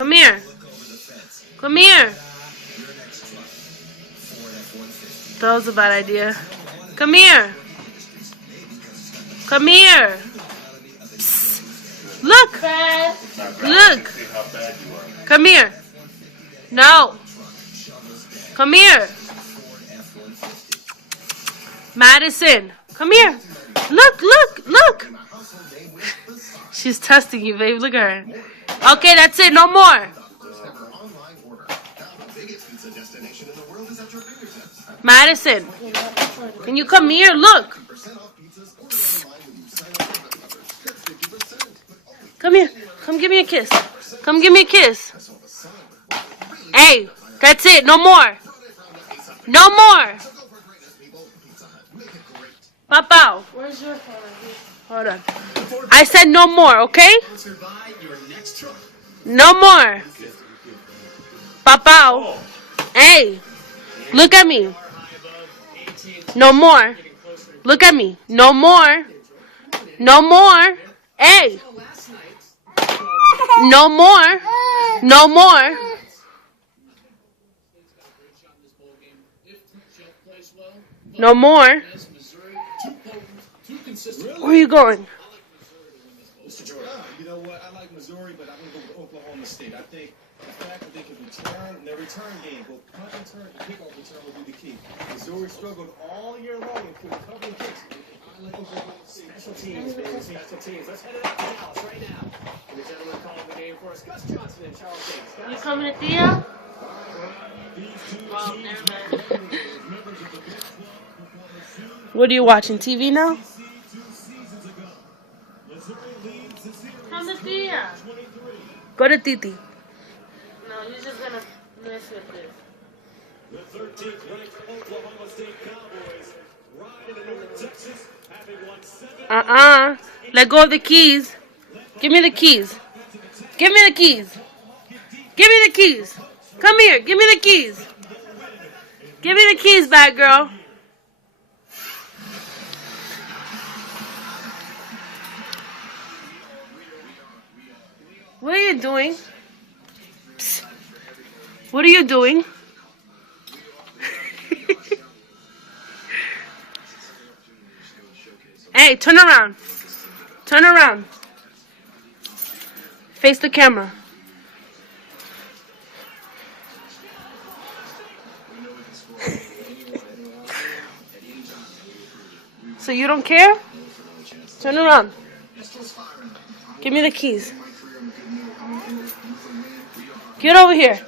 Come here. Come here. That was a bad idea. Come here. Come here. Psst. Look. Look. Come here. No. Come here. Madison. Come here. Look, look, look. She's testing you, babe. Look at her. Okay, that's it. No more. Madison. Can you come here? Look. Psst. Come here. Come give me a kiss. Come give me a kiss. Hey, that's it. No more. No more. Papa. Where's your phone? Hold on. I said no more, okay? No more. Papa. Hey. Look at me. No more. Look at me. No more. No more. Hey. No more. No more. No more. Where are you going? You know what? I like Missouri, but I'm going to go with Oklahoma State. I think the fact that they can return, their return game, both punt return and kickoff return will be the key. Missouri struggled all year long in covering kicks. I like Oklahoma State. Special teams, baby. Special teams. Let's head it out to Dallas right now. And the gentleman calling the game for us, Gus Johnson and Charles Davis. You coming to Thea? What are you watching? TV now? Come to Thea. Go to Titi. No, you're just gonna mess with this. The 13th ranked Oklahoma State Cowboys ride into North Texas, having won 7. Let go of the keys. Give me the keys. Give me the keys. Give me the keys. Come here. Give me the keys. Give me the keys back, girl. What are you doing? Psst. What are you doing? Hey, turn around. Turn around. Face the camera. So you don't care? Turn around. Give me the keys. Get over here.